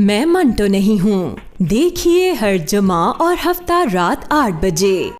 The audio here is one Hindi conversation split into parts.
मैं मंटो नहीं हूँ। देखिए हर जुमा और हफ्ता रात 8 बजे।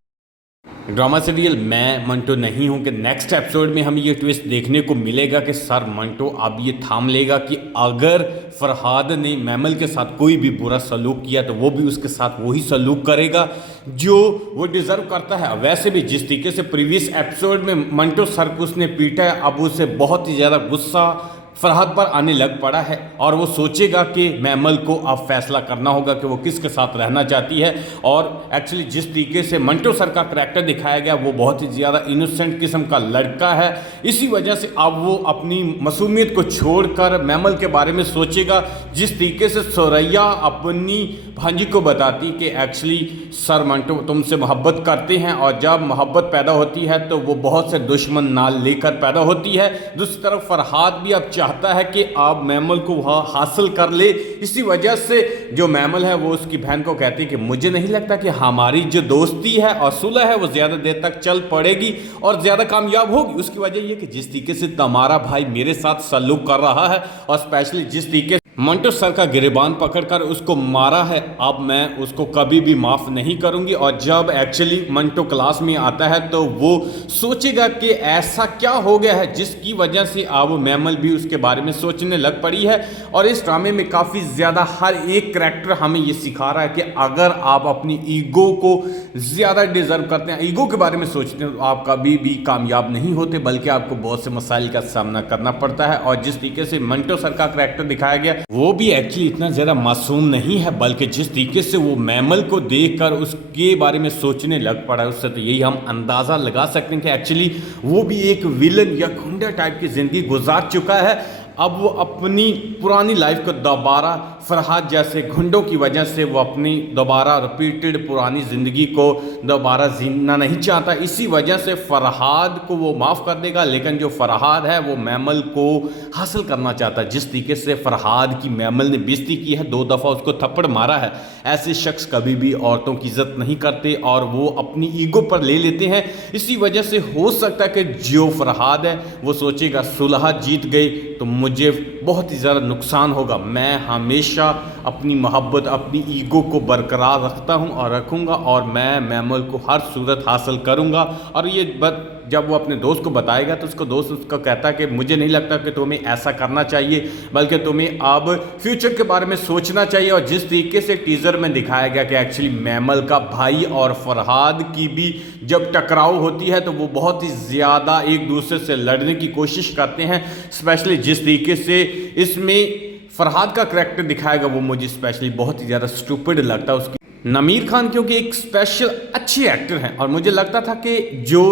ड्रामा सीरियल मैं मंटो नहीं हूं कि नेक्स्ट एपिसोड में हमें ये ट्विस्ट देखने को मिलेगा कि सर मंटो अब ये थाम लेगा कि अगर फरहाद ने मैमल के साथ कोई भी बुरा सलूक किया तो वो भी उसके साथ वही सलूक करेगा जो वो डिज़र्व करता है। वैसे भी जिस तरीके से प्रीवियस एपिसोड में मंटो सर को उसने पीटा है, अब उसे बहुत ही ज़्यादा गुस्सा फरहाद पर आने लग पड़ा है और वो सोचेगा कि मैमल को अब फैसला करना होगा कि वो किसके साथ रहना चाहती है। और एक्चुअली जिस तरीके से मंटो सर का करैक्टर दिखाया गया वो बहुत ही ज़्यादा इनोसेंट किस्म का लड़का है, इसी वजह से अब वो अपनी मासूमियत को छोड़कर मैमल के बारे में सोचेगा। जिस तरीके से सुरैया अपनी भांजी को बताती कि एक्चुअली सर मंटो तुमसे मोहब्बत करते हैं और जब मोहब्बत पैदा होती है तो वो बहुत से दुश्मन नाल लेकर पैदा होती है। दूसरी तरफ फरहाद भी अब चाहता है कि आप मैमल को वहाँ हासिल कर ले, इसी वजह से जो मैमल है वो उसकी बहन को कहती है कि मुझे नहीं लगता कि हमारी जो दोस्ती है और सुलह है वो ज़्यादा देर तक चल पड़ेगी और ज़्यादा कामयाब होगी। उसकी वजह ये कि जिस तरीके से तुम्हारा भाई मेरे साथ सलूक कर रहा है और स्पेशली जिस तरीके मंटो सर का गिरेबान पकड़कर उसको मारा है, अब मैं उसको कभी भी माफ़ नहीं करूंगी। और जब एक्चुअली मंटो क्लास में आता है तो वो सोचेगा कि ऐसा क्या हो गया है जिसकी वजह से अब मैमल भी उसके बारे में सोचने लग पड़ी है। और इस ड्रामे में काफ़ी ज़्यादा हर एक करैक्टर हमें ये सिखा रहा है कि अगर आप अपनी ईगो को ज़्यादा डिज़र्व करते हैं, ईगो के बारे में सोचते हैं, तो आप कभी भी कामयाब नहीं होते बल्कि आपको बहुत से मसाइल का सामना करना पड़ता है। और जिस तरीके से मंटो सर का करैक्टर दिखाया गया वो भी एक्चुअली इतना ज़्यादा मासूम नहीं है, बल्कि जिस तरीके से वो मैमल को देखकर उसके बारे में सोचने लग पड़ा है उससे तो यही हम अंदाज़ा लगा सकते हैं कि एक्चुअली वो भी एक विलन या गुंडा टाइप की ज़िंदगी गुजार चुका है। अब वो अपनी पुरानी लाइफ को दोबारा फरहाद जैसे गुंडों की वजह से वो अपनी दोबारा रिपीटेड पुरानी ज़िंदगी को दोबारा जीना नहीं चाहता, इसी वजह से फरहाद को वो माफ़ कर देगा। लेकिन जो फरहाद है वो मैमल को हासिल करना चाहता है। जिस तरीके से फरहाद की मैमल ने बेइज्जती की है, 2 दफ़ा उसको थप्पड़ मारा है, ऐसे शख्स कभी भी औरतों की इज्जत नहीं करते और वो अपनी ईगो पर ले लेते हैं। इसी वजह से हो सकता है कि जो फरहाद है वो सोचेगा सुलह जीत गई तो मुझे बहुत ही ज़्यादा नुकसान होगा, मैं हमेशा अपनी मोहब्बत अपनी ईगो को बरकरार रखता हूं और रखूंगा और मैं मैमल को हर सूरत हासिल करूंगा। और ये बात जब वो अपने दोस्त को बताएगा तो उसको दोस्त उसको कहता है कि मुझे नहीं लगता कि तुम्हें ऐसा करना चाहिए, बल्कि तुम्हें अब फ्यूचर के बारे में सोचना चाहिए। और जिस तरीके से टीज़र में दिखाया गया कि एक्चुअली मैमल का भाई और फरहाद की भी जब टकराव होती है तो वो बहुत ही ज़्यादा एक दूसरे से लड़ने की कोशिश करते हैं। स्पेशली जिस तरीके से इसमें फरहाद का करैक्टर दिखाएगा वो मुझे स्पेशली बहुत ही ज़्यादा स्टूपिड लगता है। उसकी नमीर खान क्योंकि एक स्पेशल अच्छे एक्टर हैं और मुझे लगता था कि जो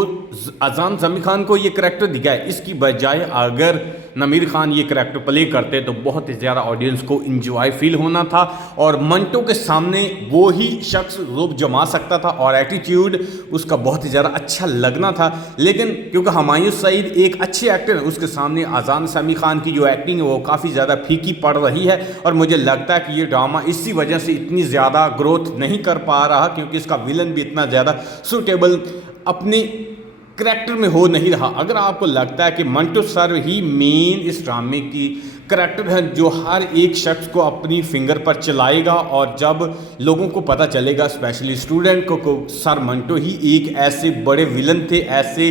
अजान जमी खान को ये करैक्टर दिखा है इसकी बजाय अगर नमीर खान ये करैक्टर प्ले करते तो बहुत ही ज़्यादा ऑडियंस को इंजॉय फील होना था और मंटो के सामने वो ही शख्स रूप जमा सकता था और एटीट्यूड उसका बहुत ही ज़्यादा अच्छा लगना था। लेकिन क्योंकि हुमायूं सईद एक अच्छे एक्टर है उसके सामने अजान जमी खान की जो एक्टिंग है वो काफ़ी ज़्यादा फीकी पड़ रही है और मुझे लगता है कि ये ड्रामा इसी वजह से इतनी ज़्यादा ग्रोथ नहीं कर पा रहा क्योंकि इसका विलन भी इतना ज़्यादा सूटेबल अपनी करैक्टर में हो नहीं रहा। अगर आपको लगता है कि मंटो सर ही मेन इस ड्रामे की करैक्टर है जो हर एक शख्स को अपनी फिंगर पर चलाएगा और जब लोगों को पता चलेगा स्पेशली स्टूडेंट को सर मंटो ही एक ऐसे बड़े विलन थे, ऐसे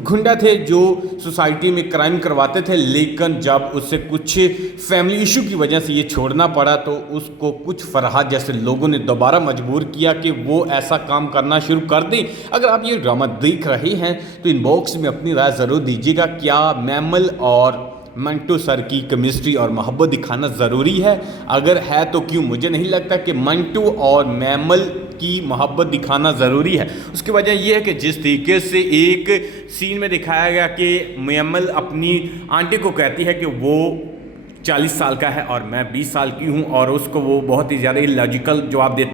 गुंडा थे जो सोसाइटी में क्राइम करवाते थे, लेकिन जब उससे कुछ फैमिली इशू की वजह से ये छोड़ना पड़ा तो उसको कुछ फरहाद जैसे लोगों ने दोबारा मजबूर किया कि वो ऐसा काम करना शुरू कर दें। अगर आप ये ड्रामा देख रहे हैं तो इनबॉक्स में अपनी राय ज़रूर दीजिएगा, क्या मैमल और मंटो सर की केमिस्ट्री और मोहब्बत दिखाना ज़रूरी है? अगर है तो क्यों? मुझे नहीं लगता कि मंटो और मैमल की मोहब्बत दिखाना ज़रूरी है। उसकी वजह यह है कि जिस तरीके से एक सीन में दिखाया गया कि मैमल अपनी आंटी को कहती है कि वो 40 साल का है और मैं 20 साल की हूँ और उसको वो बहुत ही ज़्यादा इलॉजिकल जवाब देती